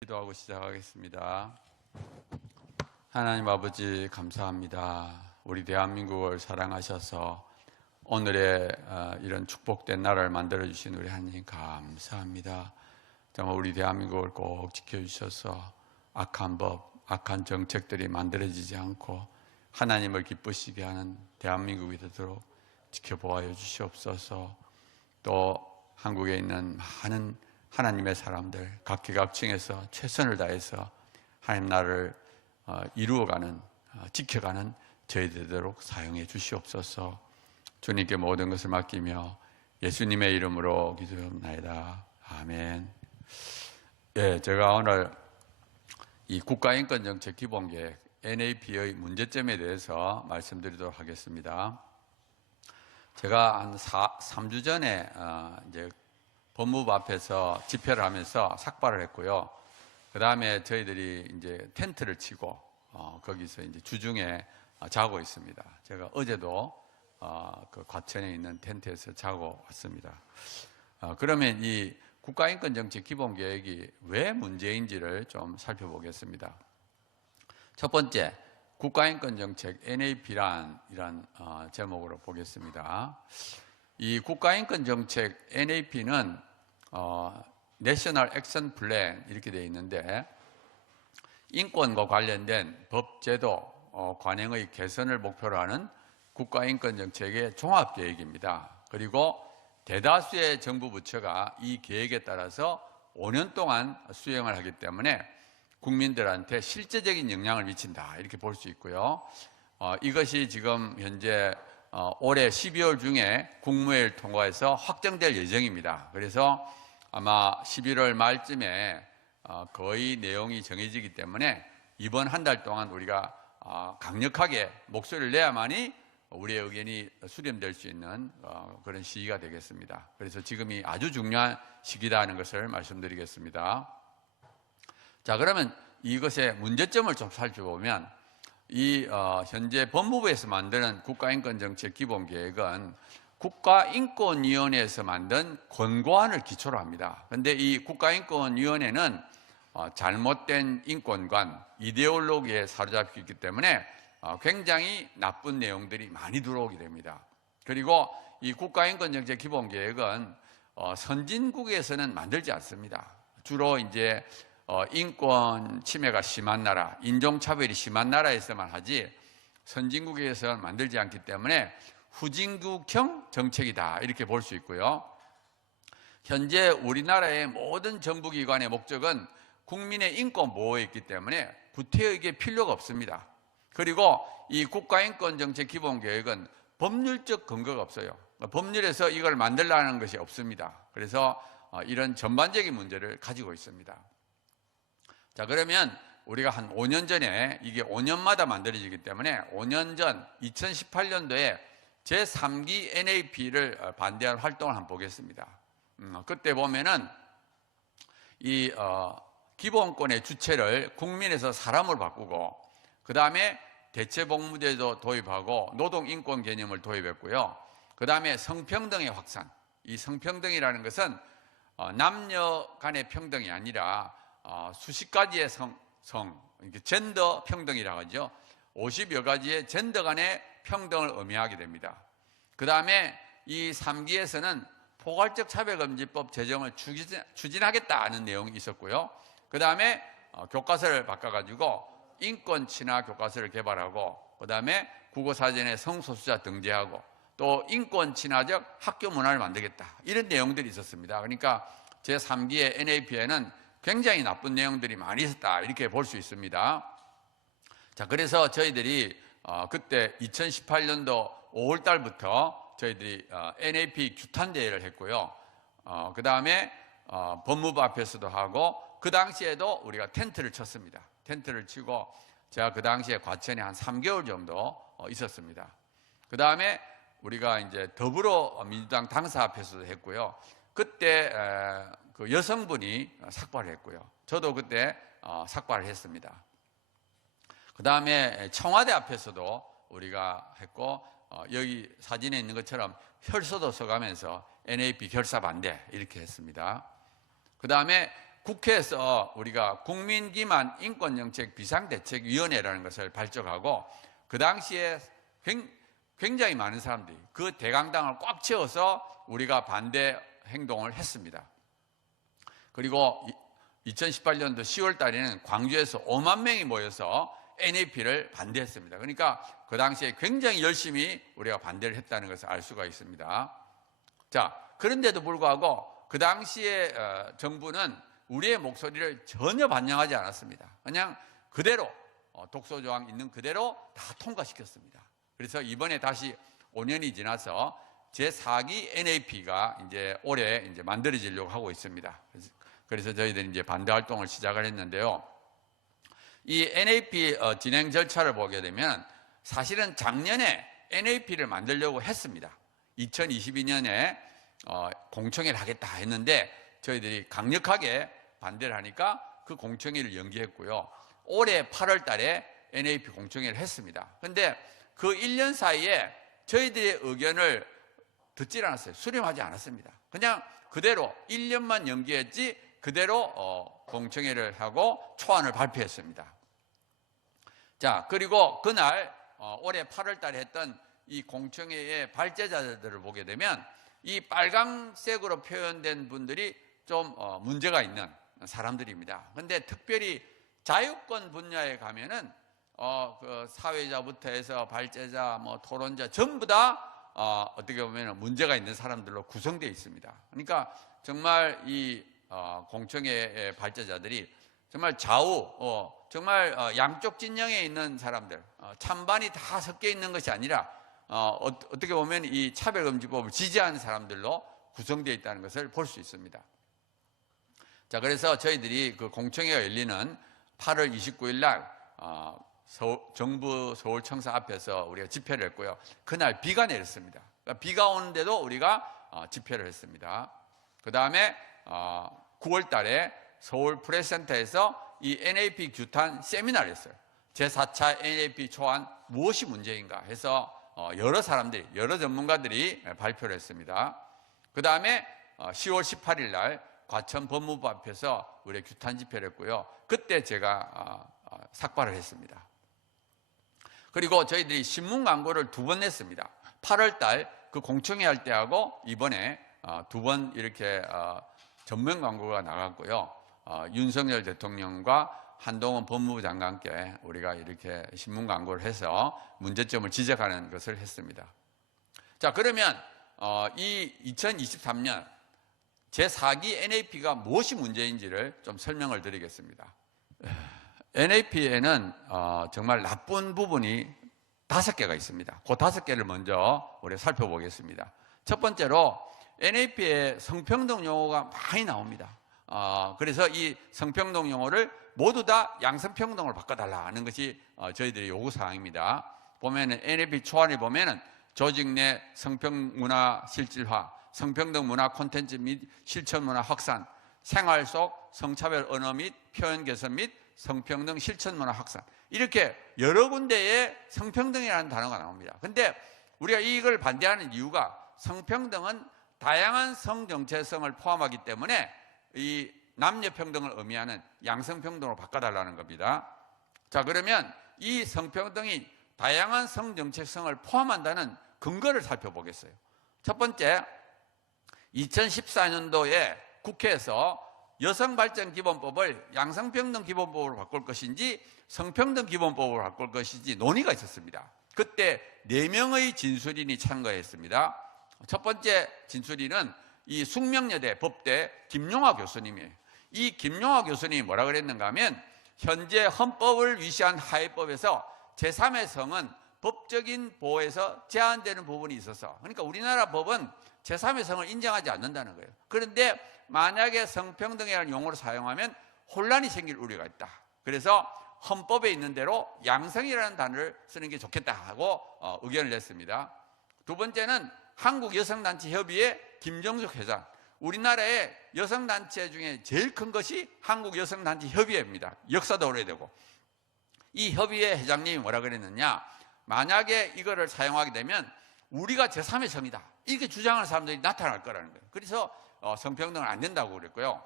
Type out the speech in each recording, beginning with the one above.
기도하고 시작하겠습니다. 하나님 아버지 감사합니다. 우리 대한민국을 사랑하셔서 오늘의 이런 축복된 나라를 만들어주신 우리 하나님 감사합니다. 정말 우리 대한민국을 꼭 지켜주셔서 악한 법, 악한 정책들이 만들어지지 않고 하나님을 기쁘시게 하는 대한민국이 되도록 지켜보아여 주시옵소서. 또 한국에 있는 많은 하나님의 사람들 각계각층에서 최선을 다해서 하나님 나라를 이루어가는 지켜가는 저희들 되도록 사용해 주시옵소서. 주님께 모든 것을 맡기며 예수님의 이름으로 기도합나이다. 아멘. 예, 제가 오늘 이 국가인권정책 기본계획 NAP의 문제점에 대해서 말씀드리도록 하겠습니다. 제가 한 3주 전에 이제 법무부 앞에서 집회를 하면서 삭발을 했고요. 그 다음에 저희들이 이제 텐트를 치고 거기서 이제 주중에 자고 있습니다. 제가 어제도 그 과천에 있는 텐트에서 자고 왔습니다. 그러면 이 국가인권정책 기본계획이 왜 문제인지를 좀 살펴보겠습니다. 첫 번째, 국가인권정책 NAP란 이런 제목으로 보겠습니다. 이 국가인권정책 NAP는 National Action Plan 이렇게 되어 있는데 인권과 관련된 법, 제도, 관행의 개선을 목표로 하는 국가인권정책의 종합계획입니다. 그리고 대다수의 정부 부처가 이 계획에 따라서 5년 동안 수행을 하기 때문에 국민들한테 실제적인 영향을 미친다 이렇게 볼 수 있고요. 이것이 지금 현재 올해 12월 중에 국무회의를 통과해서 확정될 예정입니다. 그래서 아마 11월 말쯤에 거의 내용이 정해지기 때문에 이번 한 달 동안 우리가 강력하게 목소리를 내야만이 우리의 의견이 수렴될 수 있는 그런 시기가 되겠습니다. 그래서 지금이 아주 중요한 시기다는 것을 말씀드리겠습니다. 자, 그러면 이것의 문제점을 좀 살펴보면 이 현재 법무부에서 만드는 국가인권정책 기본계획은 국가인권위원회에서 만든 권고안을 기초로 합니다. 그런데 이 국가인권위원회는 잘못된 인권관, 이데올로기에 사로잡혀 있기 때문에 굉장히 나쁜 내용들이 많이 들어오게 됩니다. 그리고 이 국가인권정책 기본계획은 선진국에서는 만들지 않습니다. 주로 이제 인권 침해가 심한 나라, 인종차별이 심한 나라에서만 하지 선진국에서는 만들지 않기 때문에 후진국형 정책이다 이렇게 볼 수 있고요. 현재 우리나라의 모든 정부기관의 목적은 국민의 인권 보호에 있기 때문에 구태의게 필요가 없습니다. 그리고 이 국가인권정책 기본계획은 법률적 근거가 없어요. 법률에서 이걸 만들라는 것이 없습니다. 그래서 이런 전반적인 문제를 가지고 있습니다. 자, 그러면 우리가 한 5년 전에 이게 5년마다 만들어지기 때문에 5년 전 2018년도에 제3기 NAP를 반대하는 활동을 한번 보겠습니다. 그때 보면은 이 기본권의 주체를 국민에서 사람으로 바꾸고 그 다음에 대체복무제도 도입하고 노동인권 개념을 도입했고요. 그 다음에 성평등의 확산. 이 성평등이라는 것은 남녀 간의 평등이 아니라 수십 가지의 젠더 평등이라고 하죠. 50여 가지의 젠더 간의 평등을 의미하게 됩니다. 그 다음에 이 3기에서는 포괄적 차별금지법 제정을 추진하겠다는 내용이 있었고요. 그 다음에 교과서를 바꿔가지고 인권 친화 교과서를 개발하고 그 다음에 국어사전에 성소수자 등재하고 또 인권 친화적 학교 문화를 만들겠다 이런 내용들이 있었습니다. 그러니까 제3기의 NAP에는 굉장히 나쁜 내용들이 많이 있었다 이렇게 볼 수 있습니다. 자, 그래서 저희들이 그때 2018년도 5월 달부터 저희들이 NAP 규탄 대회를 했고요. 그 다음에 법무부 앞에서도 하고 그 당시에도 우리가 텐트를 쳤습니다. 텐트를 치고 제가 그 당시에 과천에 한 3개월 정도 있었습니다. 그 다음에 우리가 이제 더불어민주당 당사 앞에서도 했고요. 그때 그 여성분이 삭발을 했고요. 저도 그때 삭발을 했습니다. 그 다음에 청와대 앞에서도 우리가 했고 여기 사진에 있는 것처럼 혈서도 써가면서 NAP 결사 반대 이렇게 했습니다. 그 다음에 국회에서 우리가 국민기만 인권정책 비상대책위원회라는 것을 발족하고 그 당시에 굉장히 많은 사람들이 그 대강당을 꽉 채워서 우리가 반대 행동을 했습니다. 그리고 2018년도 10월 달에는 광주에서 5만 명이 모여서 NAP를 반대했습니다. 그러니까 그 당시에 굉장히 열심히 우리가 반대를 했다는 것을 알 수가 있습니다. 자, 그런데도 불구하고 그 당시에 정부는 우리의 목소리를 전혀 반영하지 않았습니다. 그냥 그대로 독소조항 있는 그대로 다 통과시켰습니다. 그래서 이번에 다시 5년이 지나서 제4기 NAP가 이제 올해 이제 만들어지려고 하고 있습니다. 그래서 저희들이 이제 반대 활동을 시작을 했는데요. 이 NAP 진행 절차를 보게 되면 사실은 작년에 NAP를 만들려고 했습니다. 2022년에 공청회를 하겠다 했는데 저희들이 강력하게 반대를 하니까 그 공청회를 연기했고요. 올해 8월 달에 NAP 공청회를 했습니다. 근데 그 1년 사이에 저희들의 의견을 듣질 않았어요. 수렴하지 않았습니다. 그냥 그대로 1년만 연기했지 그대로 공청회를 하고 초안을 발표했습니다. 자, 그리고 그날 올해 8월 달에 했던 이 공청회의 발제자들을 보게 되면 이 빨강색으로 표현된 분들이 좀 문제가 있는 사람들입니다. 근데 특별히 자유권 분야에 가면은 그 사회자부터 해서 발제자, 토론자 전부 다 어떻게 보면 문제가 있는 사람들로 구성되어 있습니다. 그러니까 정말 이 공청회의 발제자들이 정말 좌우, 정말 양쪽 진영에 있는 사람들, 찬반이 다 섞여 있는 것이 아니라 어떻게 보면 이 차별금지법을 지지하는 사람들로 구성되어 있다는 것을 볼 수 있습니다. 자, 그래서 저희들이 그 공청회가 열리는 8월 29일 날 정부 서울청사 앞에서 우리가 집회를 했고요. 그날 비가 내렸습니다. 그러니까 비가 오는데도 우리가 집회를 했습니다. 그 다음에 9월 달에 서울 프레스센터에서 이 NAP 규탄 세미나를 했어요. 제4차 NAP 초안 무엇이 문제인가 해서 여러 사람들이, 여러 전문가들이 발표를 했습니다. 그 다음에 10월 18일 날 과천 법무부 앞에서 우리 규탄 집회를 했고요. 그때 제가 삭발을 했습니다. 그리고 저희들이 신문 광고를 2번 냈습니다. 8월 달 그 공청회 할 때하고 이번에 2번 이렇게 전면 광고가 나갔고요. 윤석열 대통령과 한동훈 법무부 장관께 우리가 이렇게 신문 광고를 해서 문제점을 지적하는 것을 했습니다. 자, 그러면 이 2023년 제4기 NAP가 무엇이 문제인지를 좀 설명을 드리겠습니다. NAP에는 정말 나쁜 부분이 5개가 있습니다. 그 5개를 먼저 우리 살펴보겠습니다. 첫 번째로 NAP에 성평등 용어가 많이 나옵니다. 그래서 이 성평등 용어를 모두 다 양성평등으로 바꿔달라는 것이 저희들의 요구사항입니다. 보면은 NAP 초안에 보면은 조직 내 성평등 문화 실질화, 성평등 문화 콘텐츠 및 실천 문화 확산, 생활 속 성차별 언어 및 표현 개선 및 성평등 실천 문화 확산, 이렇게 여러 군데에 성평등이라는 단어가 나옵니다. 근데 우리가 이걸 반대하는 이유가 성평등은 다양한 성정체성을 포함하기 때문에 이 남녀평등을 의미하는 양성평등으로 바꿔달라는 겁니다. 자, 그러면 이 성평등이 다양한 성정체성을 포함한다는 근거를 살펴보겠어요. 첫 번째, 2014년도에 국회에서 여성발전기본법을 양성평등기본법으로 바꿀 것인지 성평등기본법으로 바꿀 것인지 논의가 있었습니다. 그때 4명의 진술인이 참가했습니다. 첫 번째 진술인은 이 숙명여대 법대 김용화 교수님이에요. 이 김용화 교수님이 뭐라 그랬는가 하면 현재 헌법을 위시한 하위법에서 제3의 성은 법적인 보호에서 제한되는 부분이 있어서, 그러니까 우리나라 법은 제3의 성을 인정하지 않는다는 거예요. 그런데 만약에 성평등이라는 용어를 사용하면 혼란이 생길 우려가 있다. 그래서 헌법에 있는 대로 양성이라는 단어를 쓰는 게 좋겠다 하고 의견을 냈습니다. 두 번째는 한국여성단체협의회 김정숙 회장. 우리나라의 여성단체 중에 제일 큰 것이 한국여성단체협의회입니다. 역사도 오래되고. 이 협의회 회장님이 뭐라 그랬느냐, 만약에 이거를 사용하게 되면 우리가 제3의 성이다, 이렇게 주장하는 사람들이 나타날 거라는 거예요. 그래서 성평등은 안 된다고 그랬고요.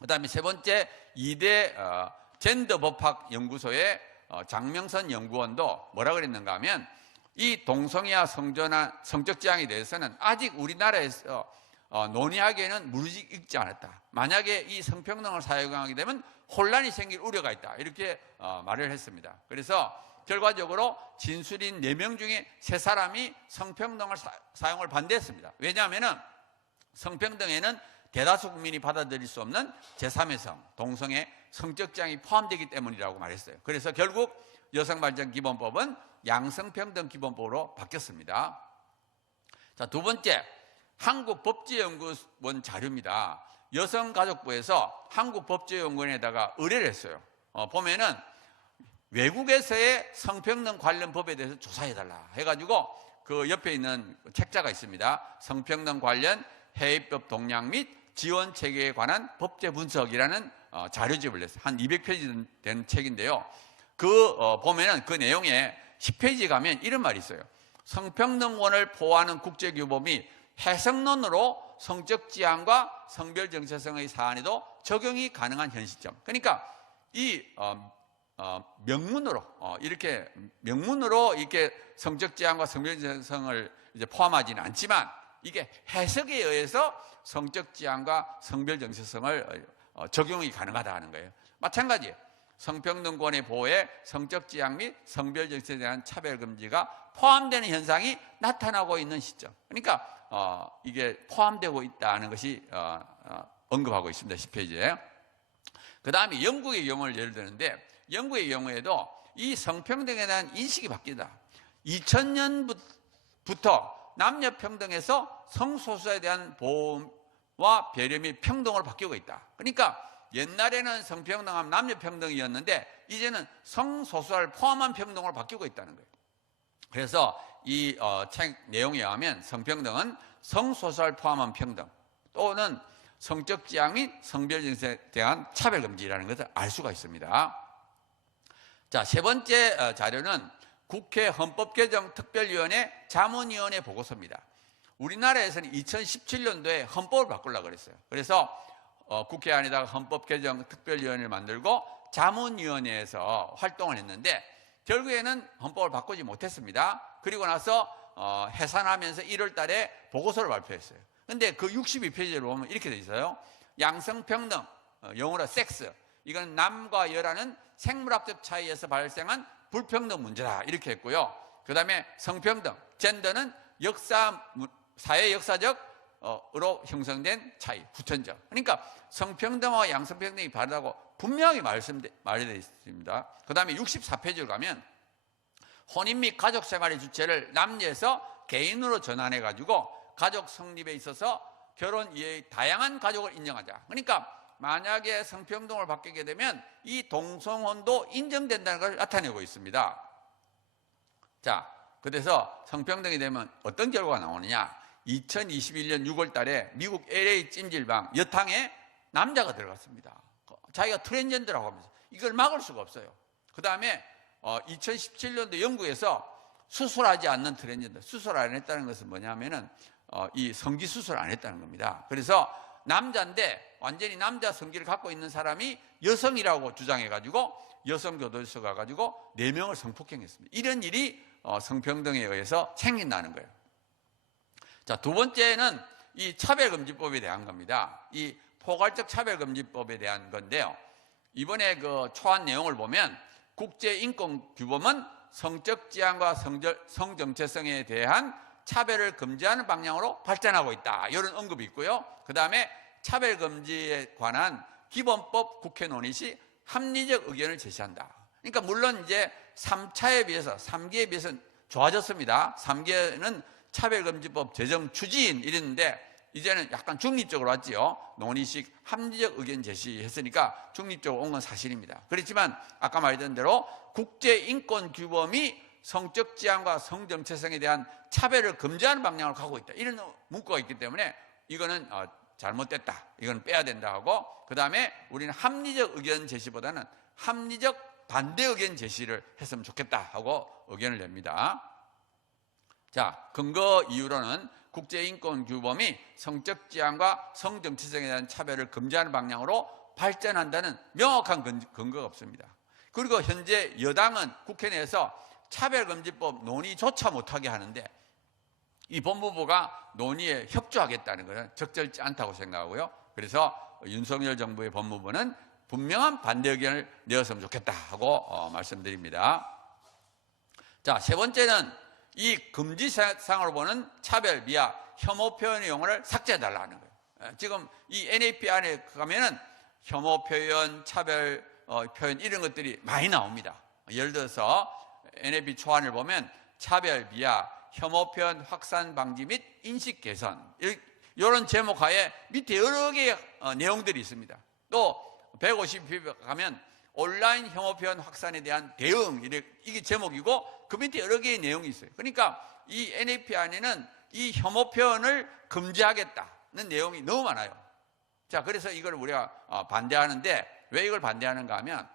그다음에 세 번째, 2대 젠더법학 연구소의 장명선 연구원도 뭐라 그랬는가 하면, 이 동성애와 성적 지향에 대해서는 아직 우리나라에서 논의하기에는 무르익지 않았다. 만약에 이 성평등을 사용하게 되면 혼란이 생길 우려가 있다. 이렇게 말을 했습니다. 그래서 결과적으로 진술인 4명 중에 3사람이 성평등을 사용을 반대했습니다. 왜냐하면 성평등에는 대다수 국민이 받아들일 수 없는 제3의 성, 동성애, 성적 지향이 포함되기 때문이라고 말했어요. 그래서 결국 여성발전기본법은 양성평등기본법으로 바뀌었습니다. 자, 두 번째, 한국법제연구원 자료입니다. 여성가족부에서 한국법제연구원에다가 의뢰를 했어요. 보면은 외국에서의 성평등 관련 법에 대해서 조사해달라 해가지고 그 옆에 있는 책자가 있습니다. 성평등 관련 해외법 동향 및 지원 체계에 관한 법제 분석이라는 자료집을 냈어요. 한 200페이지 되는 책인데요. 보면은 그 내용에 10페이지 가면 이런 말이 있어요. 성평등권을 보호하는 국제규범이 해석론으로 성적 지향과 성별 정체성의 사안에도 적용이 가능한 현 시점. 그러니까 이 명문으로 이렇게 성적 지향과 성별 정체성을 이제 포함하지는 않지만, 이게 해석에 의해서 성적 지향과 성별 정체성을 적용이 가능하다는 거예요. 마찬가지예요. 성평등권의 보호에 성적 지향 및 성별 정체성에 대한 차별 금지가 포함되는 현상이 나타나고 있는 시점. 그러니까 이게 포함되고 있다는 것이 언급하고 있습니다. 10페이지에. 그 다음에 영국의 경우를 예를 드는데, 영국의 경우에도 이 성평등에 대한 인식이 바뀌다. 2000년부터 남녀 평등에서 성소수자에 대한 보호와 배려 및 평등으로 바뀌고 있다. 그러니까 옛날에는 성평등하면 남녀 평등이었는데 이제는 성소수자를 포함한 평등으로 바뀌고 있다는 거예요. 그래서 이 책 내용에 의하면 성평등은 성소수자를 포함한 평등 또는 성적 지향 및 성별 정체에 대한 차별 금지라는 것을 알 수가 있습니다. 자, 세 번째 자료는 국회 헌법개정특별위원회 자문위원회 보고서입니다. 우리나라에서는 2017년도에 헌법을 바꾸려고 그랬어요. 그래서 국회 안에다가 헌법개정특별위원회를 만들고 자문위원회에서 활동을 했는데 결국에는 헌법을 바꾸지 못했습니다. 그리고 나서 해산하면서 1월 달에 보고서를 발표했어요. 근데 그 62페이지를 보면 이렇게 돼 있어요. 양성평등, 영어로 섹스, 이건 남과 여라는 생물학적 차이에서 발생한 불평등 문제다 이렇게 했고요. 그 다음에 성평등, 젠더는 사회 역사적으로 형성된 차이, 후천적. 그러니까 성평등과 양성평등이 다르다고 분명히 말이 되어 있습니다. 그 다음에 64페이지를 가면 혼인 및 가족 생활의 주체를 남녀에서 개인으로 전환해가지고 가족 성립에 있어서 결혼 이외의 다양한 가족을 인정하자. 그러니까 만약에 성평등을 바뀌게 되면 이 동성혼도 인정된다는 걸 나타내고 있습니다. 자, 그래서 성평등이 되면 어떤 결과가 나오느냐? 2021년 6월 달에 미국 LA 찜질방 여탕에 남자가 들어갔습니다. 자기가 트랜스젠더라고 하면서 이걸 막을 수가 없어요. 그 다음에 2017년도 영국에서 수술하지 않는 트랜스젠더, 수술 안 했다는 것은 뭐냐면은 이 성기 수술 안 했다는 겁니다. 그래서 남자인데 완전히 남자 성기를 갖고 있는 사람이 여성이라고 주장해가지고 여성교도소 가가지고 4명을 성폭행했습니다. 이런 일이 성평등에 의해서 생긴다는 거예요. 자, 두 번째는 이 차별금지법에 대한 겁니다. 이 포괄적 차별금지법에 대한 건데요. 이번에 그 초안 내용을 보면 국제인권규범은 성적 지향과 성정체성에 대한 차별을 금지하는 방향으로 발전하고 있다. 이런 언급이 있고요. 그 다음에 차별금지에 관한 기본법 국회 논의 시 합리적 의견을 제시한다. 그러니까 물론 이제 3차에 비해서 3기에 비해서는 좋아졌습니다. 3기에는 차별금지법 제정 추진 이랬는데 이제는 약간 중립적으로 왔지요. 논의식 합리적 의견 제시했으니까 중립적으로 온 건 사실입니다. 그렇지만 아까 말했던 대로 국제인권규범이 성적 지향과 성정체성에 대한 차별을 금지하는 방향으로 가고 있다. 이런 문구가 있기 때문에 이거는 잘못됐다. 이건 빼야 된다 하고 그 다음에 우리는 합리적 의견 제시보다는 합리적 반대 의견 제시를 했으면 좋겠다 하고 의견을 냅니다. 자, 근거 이유로는 국제인권규범이 성적 지향과 성정체성에 대한 차별을 금지하는 방향으로 발전한다는 명확한 근거가 없습니다. 그리고 현재 여당은 국회 내에서 차별금지법 논의조차 못하게 하는데 이 법무부가 논의에 협조하겠다는 것은 적절치 않다고 생각하고요. 그래서 윤석열 정부의 법무부는 분명한 반대 의견을 내었으면 좋겠다 하고 말씀드립니다. 자, 세 번째는 이 금지사항으로 보는 차별, 비하, 혐오 표현의 용어를 삭제해달라는 거예요. 지금 이 NAP 안에 가면은 혐오 표현, 차별 표현 이런 것들이 많이 나옵니다. 예를 들어서 NAP 초안을 보면 차별, 비하, 혐오 표현 확산 방지 및 인식 개선 이런 제목 하에 밑에 여러 개의 내용들이 있습니다. 또 150표 가면 온라인 혐오 표현 확산에 대한 대응 이게 제목이고 그 밑에 여러 개의 내용이 있어요. 그러니까 이 NAP 안에는 이 혐오 표현을 금지하겠다는 내용이 너무 많아요. 자, 그래서 이걸 우리가 반대하는데 왜 이걸 반대하는가 하면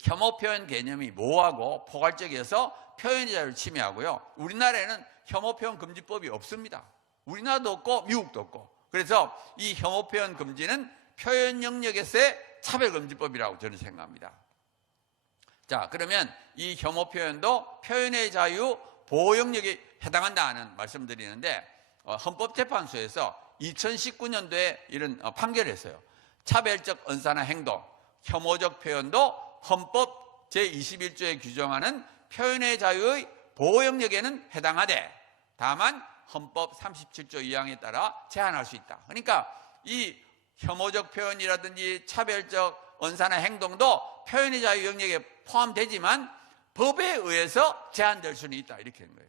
혐오 표현 개념이 모호하고 포괄적이어서 표현의 자유를 침해하고요. 우리나라에는 혐오 표현 금지법이 없습니다. 우리나라도 없고 미국도 없고. 그래서 이 혐오 표현 금지는 표현 영역에서의 차별금지법이라고 저는 생각합니다. 자, 그러면 이 혐오 표현도 표현의 자유 보호 영역에 해당한다는 말씀드리는데 헌법재판소에서 2019년도에 이런 판결을 했어요. 차별적 언사나 행동, 혐오적 표현도 헌법 제21조에 규정하는 표현의 자유의 보호 영역에는 해당하되 다만 헌법 37조 2항에 따라 제한할 수 있다. 그러니까 이 혐오적 표현이라든지 차별적 언사나 행동도 표현의 자유 영역에 포함되지만 법에 의해서 제한될 수는 있다. 이렇게 하는 거예요.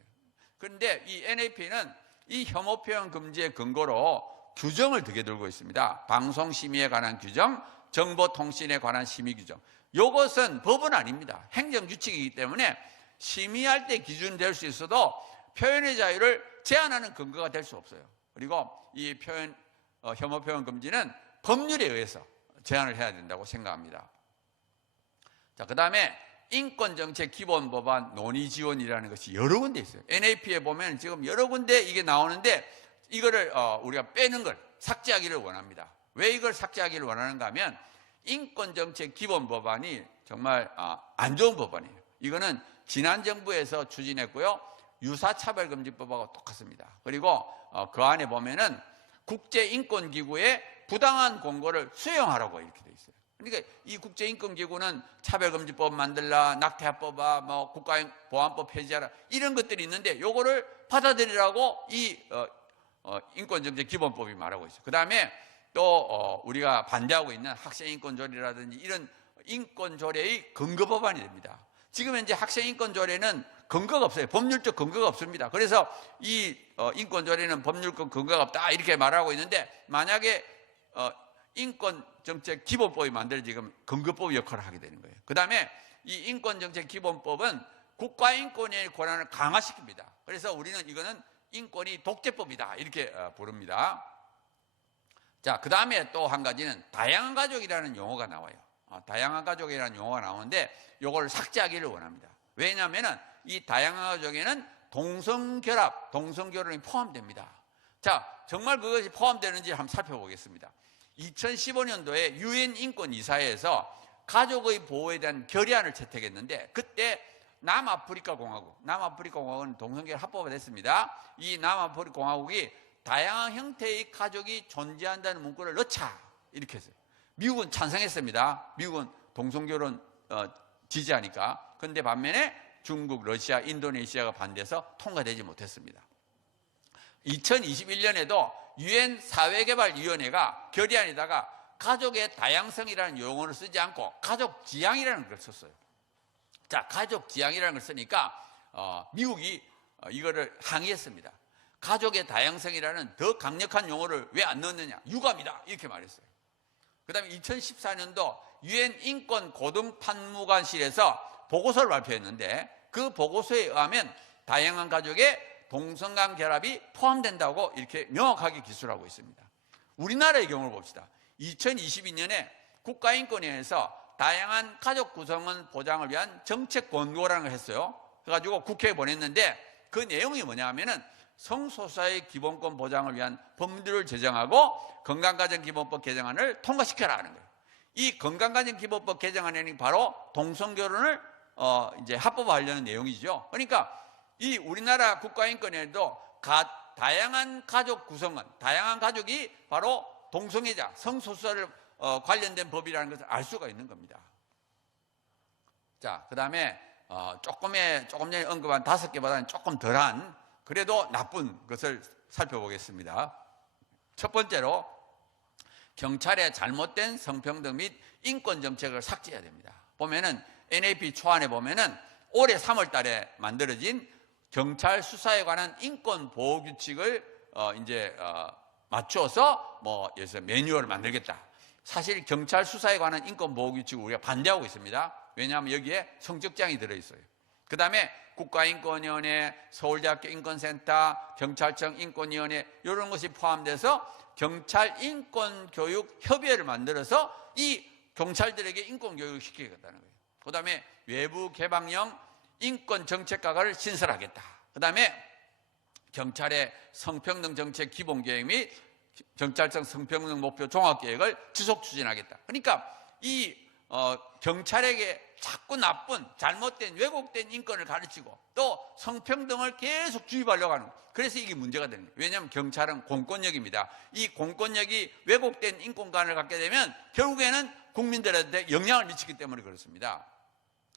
그런데 이 NAP는 이 혐오 표현 금지의 근거로 규정을 되게 들고 있습니다. 방송심의에 관한 규정, 정보통신에 관한 심의 규정. 이것은 법은 아닙니다. 행정규칙이기 때문에 심의할 때 기준 될 수 있어도 표현의 자유를 제한하는 근거가 될 수 없어요. 그리고 이 혐오 표현 금지는 법률에 의해서 제한을 해야 된다고 생각합니다. 자, 그 다음에 인권정책 기본법안 논의 지원이라는 것이 여러 군데 있어요. NAP에 보면 지금 여러 군데 이게 나오는데 이거를 우리가 빼는 걸 삭제하기를 원합니다. 왜 이걸 삭제하기를 원하는가 하면 인권정책 기본법안이 정말 안 좋은 법안이에요. 이거는 지난 정부에서 추진했고요. 유사차별금지법하고 똑같습니다. 그리고 그 안에 보면은 국제인권기구의 부당한 공고를 수용하라고 이렇게 돼 있어요. 그러니까 이 국제인권기구는 차별금지법 만들라, 낙태합법아, 뭐 국가보안법 폐지하라 이런 것들이 있는데 요거를 받아들이라고 이 인권정책 기본법이 말하고 있어요. 그 다음에 또 우리가 반대하고 있는 학생인권조례라든지 이런 인권조례의 근거법안이 됩니다. 지금 현재 학생인권조례는 근거가 없어요. 법률적 근거가 없습니다. 그래서 이 인권조례는 법률적 근거가 없다 이렇게 말하고 있는데 만약에 인권정책 기본법이 만들 지금 근거법 역할을 하게 되는 거예요. 그 다음에 이 인권정책 기본법은 국가인권의 권한을 강화시킵니다. 그래서 우리는 이거는 인권이 독재법이다 이렇게 부릅니다. 자, 그 다음에 또 한 가지는 다양한 가족이라는 용어가 나와요. 다양한 가족이라는 용어가 나오는데 이걸 삭제하기를 원합니다. 왜냐하면 이 다양한 가족에는 동성결합, 동성결혼이 포함됩니다. 자, 정말 그것이 포함되는지 한번 살펴보겠습니다. 2015년도에 유엔 인권이사회에서 가족의 보호에 대한 결의안을 채택했는데 그때 남아프리카 공화국은 동성결 합법화됐습니다. 이 남아프리카 공화국이 다양한 형태의 가족이 존재한다는 문구를 넣자 이렇게 했어요. 미국은 찬성했습니다. 미국은 동성결혼 지지하니까. 그런데 반면에 중국, 러시아, 인도네시아가 반대해서 통과되지 못했습니다. 2021년에도 유엔 사회개발위원회가 결의안에다가 가족의 다양성이라는 용어를 쓰지 않고 가족지향이라는 걸 썼어요. 자, 가족지향이라는 걸 쓰니까 미국이 이거를 항의했습니다. 가족의 다양성이라는 더 강력한 용어를 왜 안 넣었느냐? 유감이다 이렇게 말했어요. 그 다음에 2014년도 유엔 인권 고등판무관실에서 보고서를 발표했는데 그 보고서에 의하면 다양한 가족의 동성간 결합이 포함된다고 이렇게 명확하게 기술하고 있습니다. 우리나라의 경우를 봅시다. 2022년에 국가인권위에서 다양한 가족 구성원 보장을 위한 정책 권고라는 걸 했어요. 그래가지고 국회에 보냈는데 그 내용이 뭐냐 하면은 성소수자의 기본권 보장을 위한 법률을 제정하고 건강가정기본법 개정안을 통과시켜라 하는 거예요. 이 건강가정기본법 개정안에는 바로 동성결혼을 이제 합법화하려는 내용이죠. 그러니까 이 우리나라 국가인권에도 다양한 가족 구성원, 다양한 가족이 바로 동성애자, 성소수자를 관련된 법이라는 것을 알 수가 있는 겁니다. 자, 그 다음에 조금 전에 언급한 5개보다는 조금 덜한 그래도 나쁜 것을 살펴보겠습니다. 첫 번째로 경찰의 잘못된 성평등 및 인권 정책을 삭제해야 됩니다. 보면은 NAP 초안에 보면은 올해 3월 달에 만들어진 경찰 수사에 관한 인권 보호 규칙을 이제 맞춰서 예를 들어서 매뉴얼을 만들겠다. 사실 경찰 수사에 관한 인권 보호 규칙을 우리가 반대하고 있습니다. 왜냐하면 여기에 성적지향이 들어있어요. 그 다음에 국가인권위원회, 서울대학교 인권센터, 경찰청 인권위원회 이런 것이 포함돼서 경찰 인권교육협의회를 만들어서 이 경찰들에게 인권교육을 시키겠다는 거예요. 그 다음에 외부 개방형 인권정책과를 신설하겠다. 그 다음에 경찰의 성평등 정책 기본계획 및 경찰청 성평등 목표 종합계획을 지속 추진하겠다. 그러니까 이 경찰에게 자꾸 나쁜 잘못된 왜곡된 인권을 가르치고 또 성평등을 계속 주입하려고 하는 거예요. 그래서 이게 문제가 되는 거예요. 왜냐하면 경찰은 공권력입니다. 이 공권력이 왜곡된 인권관을 갖게 되면 결국에는 국민들한테 영향을 미치기 때문에 그렇습니다.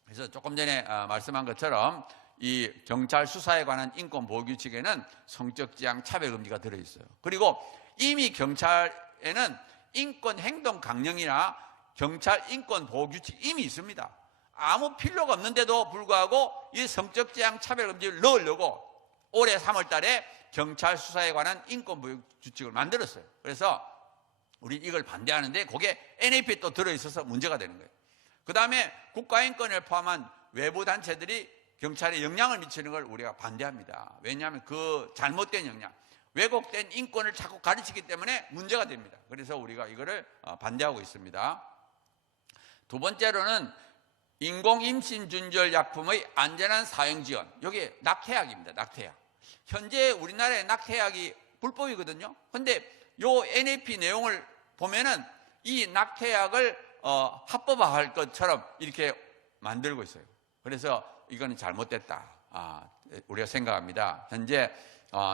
그래서 조금 전에 말씀한 것처럼 이 경찰 수사에 관한 인권 보호 규칙에는 성적 지향 차별 금지가 들어있어요. 그리고 이미 경찰에는 인권 행동 강령이나 경찰 인권 보호 규칙 이미 있습니다. 아무 필요가 없는데도 불구하고 이 성적 지향 차별 금지를 넣으려고 올해 3월 달에 경찰 수사에 관한 인권 보호 규칙을 만들었어요. 그래서 우리 이걸 반대하는데 그게 NAP에 또 들어있어서 문제가 되는 거예요. 그 다음에 국가인권을 포함한 외부 단체들이 경찰에 영향을 미치는 걸 우리가 반대합니다. 왜냐하면 그 잘못된 영향, 왜곡된 인권을 자꾸 가르치기 때문에 문제가 됩니다. 그래서 우리가 이거를 반대하고 있습니다. 두 번째로는 인공임신준결약품의 안전한 사용 지원. 여기 낙태약입니다. 낙태약. 현재 우리나라에 낙태약이 불법이거든요. 근데 요 NAP 내용을 보면은 이 낙태약을 합법화할 것처럼 이렇게 만들고 있어요. 그래서 이거는 잘못됐다. 우리가 생각합니다. 현재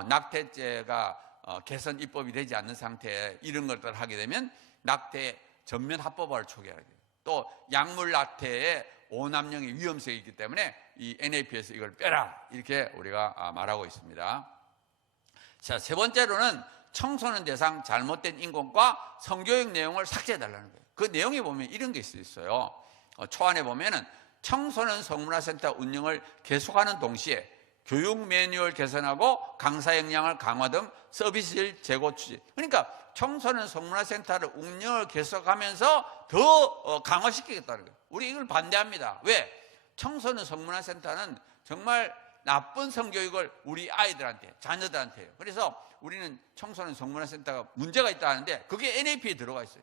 낙태죄가 개선 입법이 되지 않는 상태에 이런 것들을 하게 되면 낙태 전면 합법화를 초기화하게 돼요. 또 약물 낙태의 오남용의 위험성이 있기 때문에 이 NAP에서 이걸 빼라 이렇게 우리가 말하고 있습니다. 자, 세 번째로는 청소년 대상 잘못된 인권과 성교육 내용을 삭제해달라는 거예요. 그 내용에 보면 이런 게 있어요. 초안에 보면은 청소년 성문화센터 운영을 계속하는 동시에 교육 매뉴얼 개선하고 강사 역량을 강화 등 서비스를 제고 추진. 그러니까 청소년 성문화센터를 운영을 계속하면서 더 강화시키겠다는 거예요. 우리 이걸 반대합니다. 왜? 청소년 성문화센터는 정말 나쁜 성교육을 우리 아이들한테, 자녀들한테 해요. 그래서 우리는 청소년 성문화센터가 문제가 있다 하는데 그게 NAP에 들어가 있어요.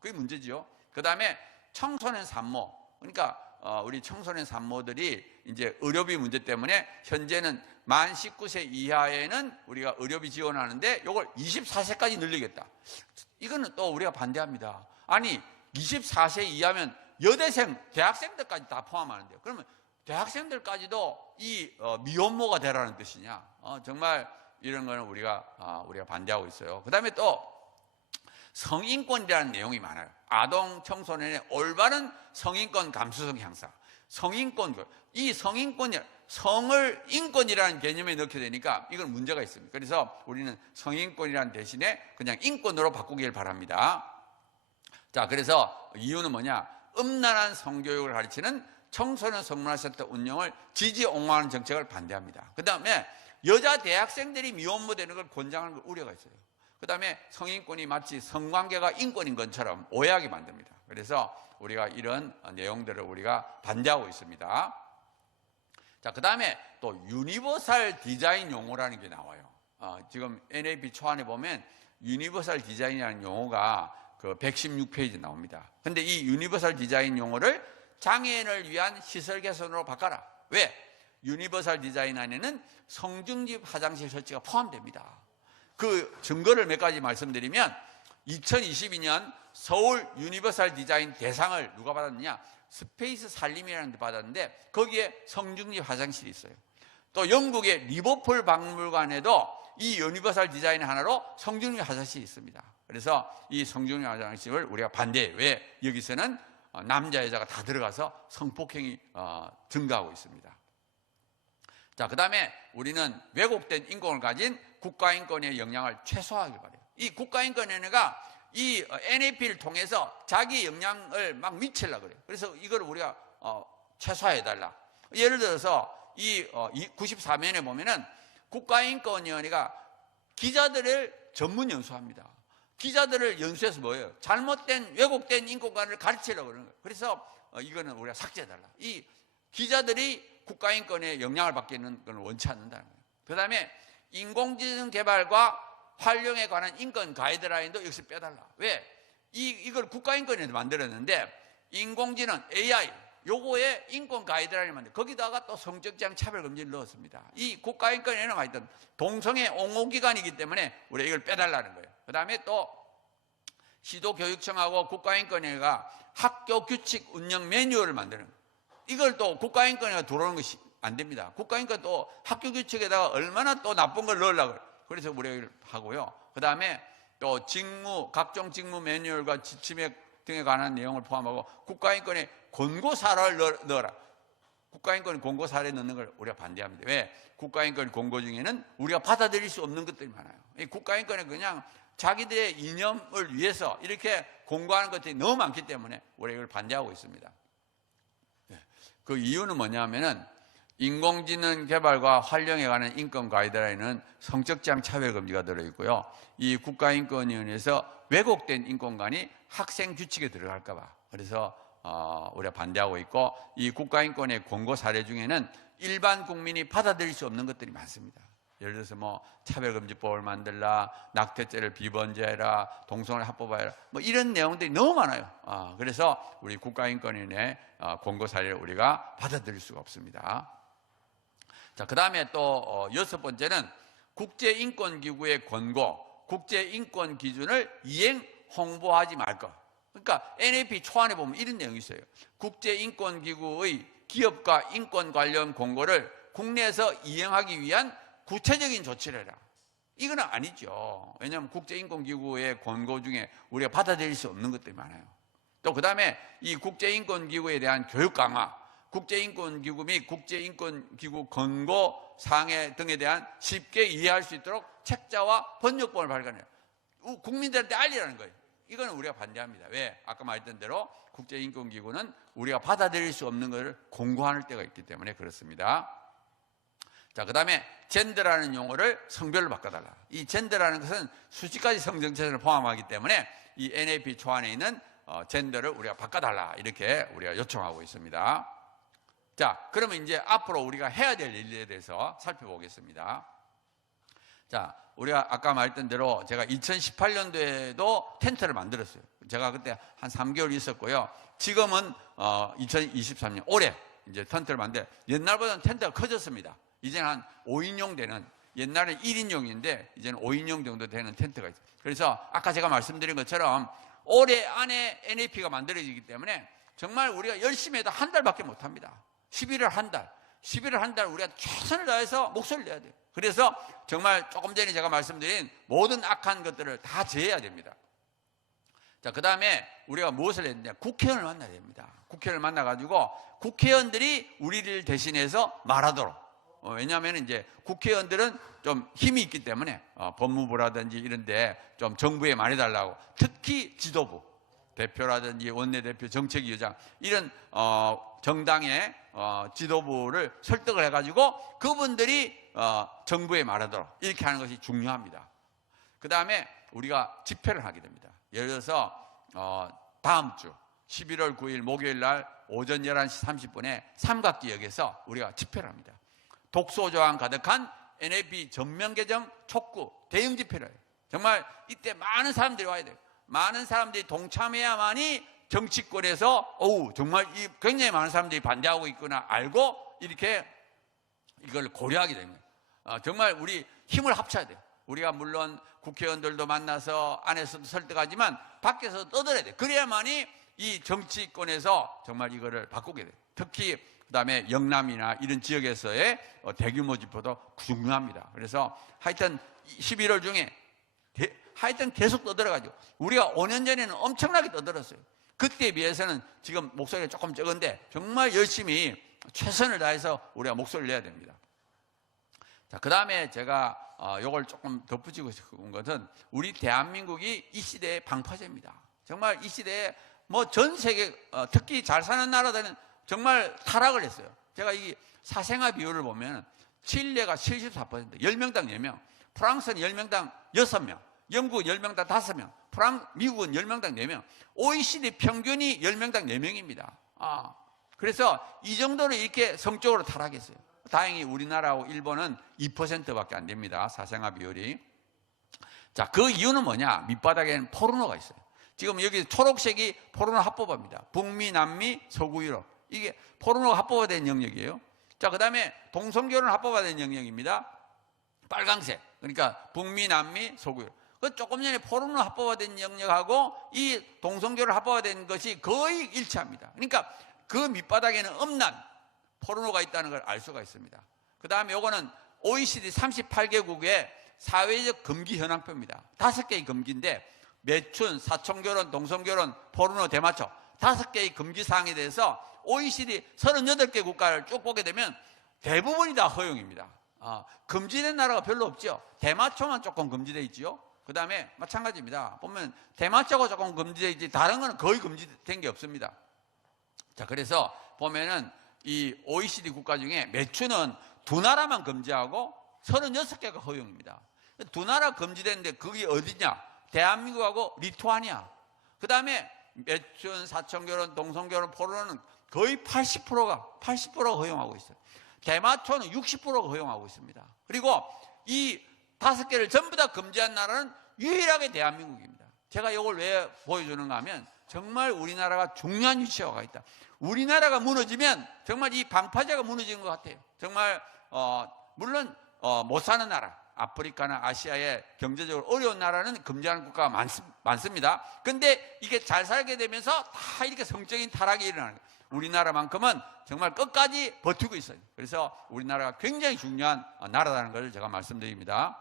그게 문제지요. 그 다음에 청소년 산모. 그러니까 우리 청소년 산모들이 이제 의료비 문제 때문에 현재는 만 19세 이하에는 우리가 의료비 지원하는데 이걸 24세까지 늘리겠다. 이거는 또 우리가 반대합니다. 아니 24세 이하면 여대생, 대학생들까지 다 포함하는데요. 그러면 대학생들까지도 이 미혼모가 되라는 뜻이냐? 정말 이런 거는 우리가 반대하고 있어요. 그 다음에 또 성인권이라는 내용이 많아요. 아동 청소년의 올바른 성인권 감수성 향상. 성인권, 이 성인권이 성을 인권이라는 개념에 넣게 되니까 이건 문제가 있습니다. 그래서 우리는 성인권이라는 대신에 그냥 인권으로 바꾸길 바랍니다. 자, 그래서 이유는 뭐냐? 음란한 성교육을 가르치는 청소년 성문화센터 운영을 지지 옹호하는 정책을 반대합니다. 그 다음에 여자 대학생들이 미혼모 되는 걸 권장하는 우려가 있어요. 그 다음에 성인권이 마치 성관계가 인권인 것처럼 오해하게 만듭니다. 그래서 우리가 이런 내용들을 우리가 반대하고 있습니다. 자, 그 다음에 또 유니버설 디자인 용어라는 게 나와요. 지금 NAP 초안에 보면 유니버설 디자인이라는 용어가 그 116페이지 나옵니다. 근데 이 유니버설 디자인 용어를 장애인을 위한 시설 개선으로 바꿔라. 왜? 유니버설 디자인 안에는 성중집 화장실 설치가 포함됩니다. 그 증거를 몇 가지 말씀드리면 2022년 서울 유니버설 디자인 대상을 누가 받았느냐? 스페이스 살림이라는 데 받았는데 거기에 성중리 화장실이 있어요. 또 영국의 리버풀 박물관에도 이 유니버설 디자인 하나로 성중리 화장실이 있습니다. 그래서 이 성중리 화장실을 우리가 반대해요. 왜? 여기서는 남자 여자가 다 들어가서 성폭행이 증가하고 있습니다. 자, 그 다음에 우리는 왜곡된 인권을 가진 국가인권의 영향을 최소화하길 바래요. 이 국가인권위원회가 이 NAP를 통해서 자기 영향을 막 미치려고 그래요. 그래서 이걸 우리가 최소화해달라. 예를 들어서 이 94면에 보면은 국가인권위원회가 기자들을 전문 연수합니다. 기자들을 연수해서 뭐예요? 잘못된 왜곡된 인권관을 가르치려고 그러는 거예요. 그래서 이거는 우리가 삭제해달라. 이 기자들이 국가인권에 영향을 받기는 걸 원치 않는다는 거예요. 그 다음에 인공지능 개발과 활용에 관한 인권 가이드라인도 역시 빼달라. 왜? 이걸 국가인권위에서 만들었는데 인공지능 AI 요거에 인권 가이드라인을 만들어 거기다가 또 성적지향 차별금지를 넣었습니다. 이 국가인권위에는 하여튼 동성애 옹호기관이기 때문에 우리가 이걸 빼달라는 거예요. 그 다음에 또 시도교육청하고 국가인권위가 학교 규칙 운영 매뉴얼을 만드는 거예요. 이걸 또 국가인권위가 들어오는 것이 안 됩니다. 국가인권 또 학교 규칙에다가 얼마나 또 나쁜 걸 넣으려고 그래요. 그래서 우리가 하고요. 그 다음에 또 각종 직무 매뉴얼과 지침액 등에 관한 내용을 포함하고 국가인권에 권고사를 넣어라. 국가인권 권고사를 넣는 걸 우리가 반대합니다. 왜? 국가인권 권고 중에는 우리가 받아들일 수 없는 것들이 많아요. 이 국가인권에 그냥 자기들의 이념을 위해서 이렇게 권고하는 것들이 너무 많기 때문에 우리가 이걸 반대하고 있습니다. 그 이유는 뭐냐면은 인공지능 개발과 활용에 관한 인권 가이드라인은 성적지향 차별금지가 들어있고요. 이 국가인권위원회에서 왜곡된 인권관이 학생 규칙에 들어갈까 봐 그래서 우리가 반대하고 있고 이 국가인권의 권고 사례 중에는 일반 국민이 받아들일 수 없는 것들이 많습니다. 예를 들어서 뭐 차별금지법을 만들라, 낙태죄를 비범죄해라, 동성애 합법화해라 뭐 이런 내용들이 너무 많아요. 그래서 우리 국가인권위원회 권고 사례를 우리가 받아들일 수가 없습니다. 자, 그 다음에 또 여섯 번째는 국제인권기구의 권고, 국제인권 기준을 이행 홍보하지 말 것. 그러니까 NAP 초안에 보면 이런 내용이 있어요. 국제인권기구의 기업과 인권 관련 권고를 국내에서 이행하기 위한 구체적인 조치를 해라. 이건 아니죠. 왜냐하면 국제인권기구의 권고 중에 우리가 받아들일 수 없는 것들이 많아요. 또 그 다음에 이 국제인권기구에 대한 교육 강화, 국제인권기구 및 국제인권기구 권고 사항 등에 대한 쉽게 이해할 수 있도록 책자와 번역본을 발간해요. 국민들한테 알리라는 거예요. 이건 우리가 반대합니다. 왜? 아까 말했던 대로 국제인권기구는 우리가 받아들일 수 없는 것을 권고할 때가 있기 때문에 그렇습니다. 자, 그 다음에 젠더라는 용어를 성별로 바꿔달라. 이 젠더라는 것은 수십 가지 성정체를 포함하기 때문에 이 NAP 초안에 있는 젠더를 우리가 바꿔달라 이렇게 우리가 요청하고 있습니다. 자, 그러면 이제 앞으로 우리가 해야 될 일에 대해서 살펴보겠습니다. 자, 우리가 아까 말했던 대로 제가 2018년도에도 텐트를 만들었어요. 제가 그때 한 3개월 있었고요. 지금은 2023년 올해 이제 텐트를 만들 옛날보다는 텐트가 커졌습니다. 이제는 한 5인용 되는, 옛날엔 1인용인데 이제는 5인용 정도 되는 텐트가 있어요. 그래서 아까 제가 말씀드린 것처럼 올해 안에 NAP가 만들어지기 때문에 정말 우리가 열심히 해도 한 달밖에 못 합니다. 11월 한 달 우리가 최선을 다해서 목소리를 내야 돼요. 그래서 정말 조금 전에 제가 말씀드린 모든 악한 것들을 다 제해야 됩니다. 자, 그 다음에 우리가 무엇을 했느냐? 국회의원을 만나야 됩니다. 국회의원을 만나가지고 국회의원들이 우리를 대신해서 말하도록. 왜냐하면 이제 국회의원들은 좀 힘이 있기 때문에 법무부라든지 이런데 좀 정부에 말해달라고, 특히 지도부, 대표라든지 원내대표, 정책위원장 이런 정당의 지도부를 설득을 해가지고 그분들이 정부에 말하도록 이렇게 하는 것이 중요합니다. 그 다음에 우리가 집회를 하게 됩니다. 예를 들어서 다음 주 11월 9일 목요일 날 오전 11시 30분에 삼각지역에서 우리가 집회를 합니다. 독소조항 가득한 NAP 전면 개정 촉구 대형 집회를 해요. 정말 이때 많은 사람들이 와야 돼요. 많은 사람들이 동참해야만이 정치권에서 정말 굉장히 많은 사람들이 반대하고 있구나 알고 이렇게 이걸 고려하게 됩니다. 정말 우리 힘을 합쳐야 돼요. 우리가 물론 국회의원들도 만나서 안에서도 설득하지만 밖에서 떠들어야 돼. 그래야만이 이 정치권에서 정말 이거를 바꾸게 돼. 특히 그다음에 영남이나 이런 지역에서의 대규모 집회도 중요합니다. 그래서 하여튼 11월 중에 하여튼 계속 떠들어가지고 우리가 5년 전에는 엄청나게 떠들었어요. 그때에 비해서는 지금 목소리가 조금 적은데 정말 열심히 최선을 다해서 우리가 목소리를 내야 됩니다. 자, 그 다음에 제가 요걸 조금 덧붙이고 싶은 것은 우리 대한민국이 이 시대의 방파제입니다. 정말 이 시대에 뭐 전 세계 특히 잘 사는 나라들은 정말 타락을 했어요. 제가 이 사생아 비율을 보면 칠레가 74%, 10명당 4명, 프랑스는 10명당 6명, 영국은 10명당 5명, 미국은 10명당 4명, OECD 평균이 10명당 4명입니다. 그래서 이 정도로 이렇게 성적으로 타락했어요. 다행히 우리나라하고 일본은 2%밖에 안 됩니다. 사생아 비율이. 자, 그 이유는 뭐냐? 밑바닥에는 포르노가 있어요. 지금 여기 초록색이 포르노 합법화입니다. 북미, 남미, 서구 유럽. 이게 포르노가 합법화된 영역이에요. 자, 그 다음에 동성결혼 합법화된 영역입니다. 빨강색. 그러니까 북미, 남미, 서구 유럽. 그 조금 전에 포르노 합법화된 영역하고 이 동성결혼 합법화된 것이 거의 일치합니다. 그러니까 그 밑바닥에는 엄난 포르노가 있다는 걸 알 수가 있습니다. 그 다음에 요거는 OECD 38개국의 사회적 금기 현황표입니다. 5개의 금기인데 매춘, 사촌결혼, 동성결혼, 포르노, 대마초 5개의 금기사항에 대해서 OECD 38개 국가를 쭉 보게 되면 대부분이 다 허용입니다. 금지된 나라가 별로 없죠. 대마초만 조금 금지되어 있죠. 그 다음에 마찬가지입니다. 보면 대마초가 조금 금지되어 있지 다른 거는 거의 금지된 게 없습니다. 자, 그래서 보면은 이 OECD 국가 중에 매춘은 2나라만 금지하고 36개가 허용입니다. 2나라 금지되는데 그게 어디냐? 대한민국하고 리투아니아. 그 다음에 매춘, 사촌결혼, 동성결혼, 포르노는 거의 80%가 허용하고 있어요. 대마초는 60%가 허용하고 있습니다. 그리고 이 5개를 전부 다 금지한 나라는 유일하게 대한민국입니다. 제가 이걸 왜 보여주는가 하면 정말 우리나라가 중요한 위치에 와 있다. 우리나라가 무너지면 정말 이 방파제가 무너지는 것 같아요. 정말 물론 못 사는 나라, 아프리카나 아시아의 경제적으로 어려운 나라는 금지하는 국가가 많습니다. 근데 이게 잘 살게 되면서 다 이렇게 성적인 타락이 일어나는 거예요. 우리나라만큼은 정말 끝까지 버티고 있어요. 그래서 우리나라가 굉장히 중요한 나라라는 것을 제가 말씀드립니다.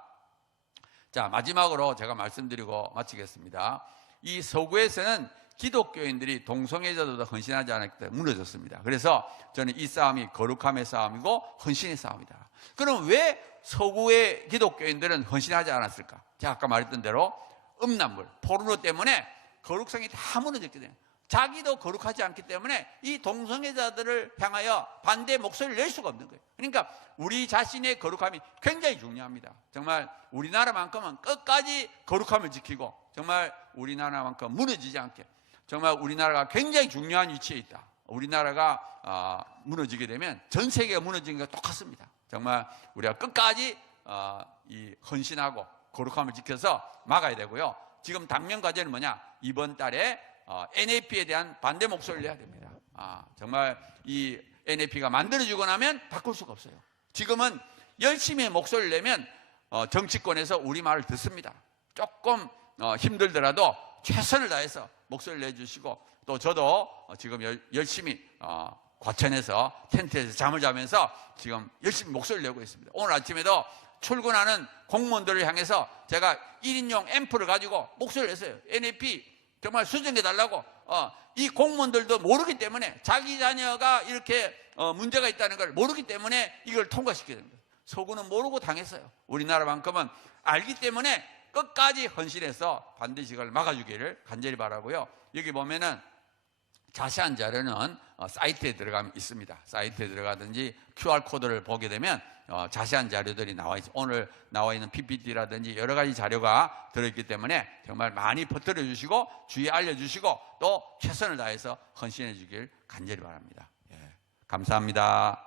자, 마지막으로 제가 말씀드리고 마치겠습니다. 이 서구에서는 기독교인들이 동성애자들보다 헌신하지 않았기 때문에 무너졌습니다. 그래서 저는 이 싸움이 거룩함의 싸움이고 헌신의 싸움이다. 그럼 왜 서구의 기독교인들은 헌신하지 않았을까? 제가 아까 말했던 대로 음란물, 포르노 때문에 거룩성이 다 무너졌기 때문에 자기도 거룩하지 않기 때문에 이 동성애자들을 향하여 반대 목소리를 낼 수가 없는 거예요. 그러니까 우리 자신의 거룩함이 굉장히 중요합니다. 정말 우리나라만큼은 끝까지 거룩함을 지키고 정말 우리나라만큼 무너지지 않게 정말 우리나라가 굉장히 중요한 위치에 있다. 우리나라가 무너지게 되면 전 세계가 무너지는 것과 똑같습니다. 정말 우리가 끝까지 이 헌신하고 거룩함을 지켜서 막아야 되고요. 지금 당면 과제는 뭐냐? 이번 달에 NAP에 대한 반대 목소리를 내야 됩니다. 정말 이 NAP가 만들어지고 나면 바꿀 수가 없어요. 지금은 열심히 목소리를 내면 정치권에서 우리 말을 듣습니다. 조금 힘들더라도 최선을 다해서 목소리를 내주시고 또 저도 지금 열심히 과천에서 텐트에서 잠을 자면서 지금 열심히 목소리를 내고 있습니다. 오늘 아침에도 출근하는 공무원들을 향해서 제가 1인용 앰프를 가지고 목소리를 냈어요. NAP 정말 수정해달라고. 이 공무원들도 모르기 때문에 자기 자녀가 이렇게 문제가 있다는 걸 모르기 때문에 이걸 통과시켜야 됩니다. 서구는 모르고 당했어요. 우리나라만큼은 알기 때문에 끝까지 헌신해서 반드시 이걸 막아주기를 간절히 바라고요. 여기 보면은 자세한 자료는 사이트에 들어가면 있습니다. 사이트에 들어가든지 QR코드를 보게 되면 자세한 자료들이 나와 있어요. 오늘 나와 있는 PPT라든지 여러 가지 자료가 들어있기 때문에 정말 많이 퍼뜨려 주시고 주위에 알려주시고 또 최선을 다해서 헌신해 주길 간절히 바랍니다. 감사합니다.